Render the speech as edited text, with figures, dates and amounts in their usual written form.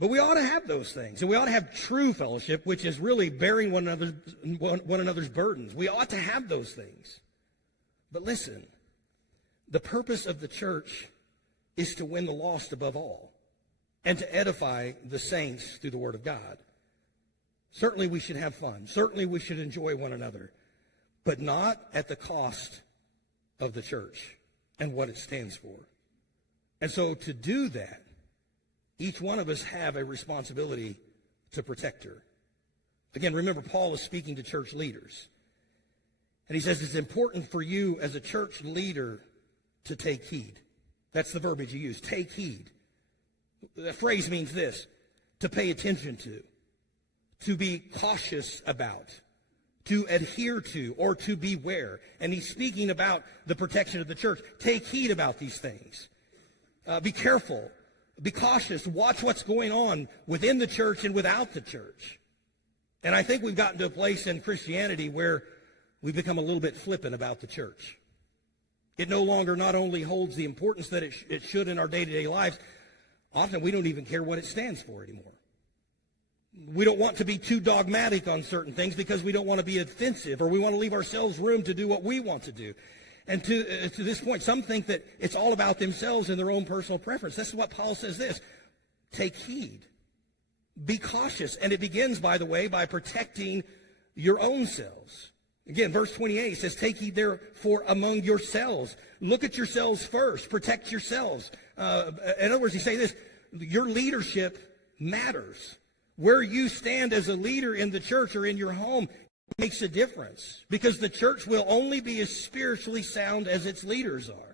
But we ought to have those things, and we ought to have true fellowship, which is really bearing one another's burdens. We ought to have those things. But listen, the purpose of the church is to win the lost above all, and to edify the saints through the Word of God. Certainly we should have fun. Certainly we should enjoy one another, but not at the cost of the church and what it stands for. And so to do that, each one of us have a responsibility to protect her. Again, remember, Paul is speaking to church leaders. And he says it's important for you as a church leader to take heed. That's the verbiage he used, take heed. The phrase means this: to pay attention to be cautious about, to adhere to, or to beware. And he's speaking about the protection of the church. Take heed about these things. Be careful. Be cautious. Watch what's going on within the church and without the church. And I think we've gotten to a place in Christianity where we've become a little bit flippant about the church. It no longer not only holds the importance that it should in our day-to-day lives, often we don't even care what it stands for anymore. We don't want to be too dogmatic on certain things because we don't want to be offensive, or we want to leave ourselves room to do what we want to do. And to this point, some think that it's all about themselves and their own personal preference. This is what Paul says this: take heed. Be cautious. And it begins, by the way, by protecting your own selves. Again, verse 28 says, take heed therefore among yourselves. Look at yourselves first. Protect yourselves. In other words, he's saying this: your leadership matters. Where you stand as a leader in the church or in your home makes a difference, because the church will only be as spiritually sound as its leaders are.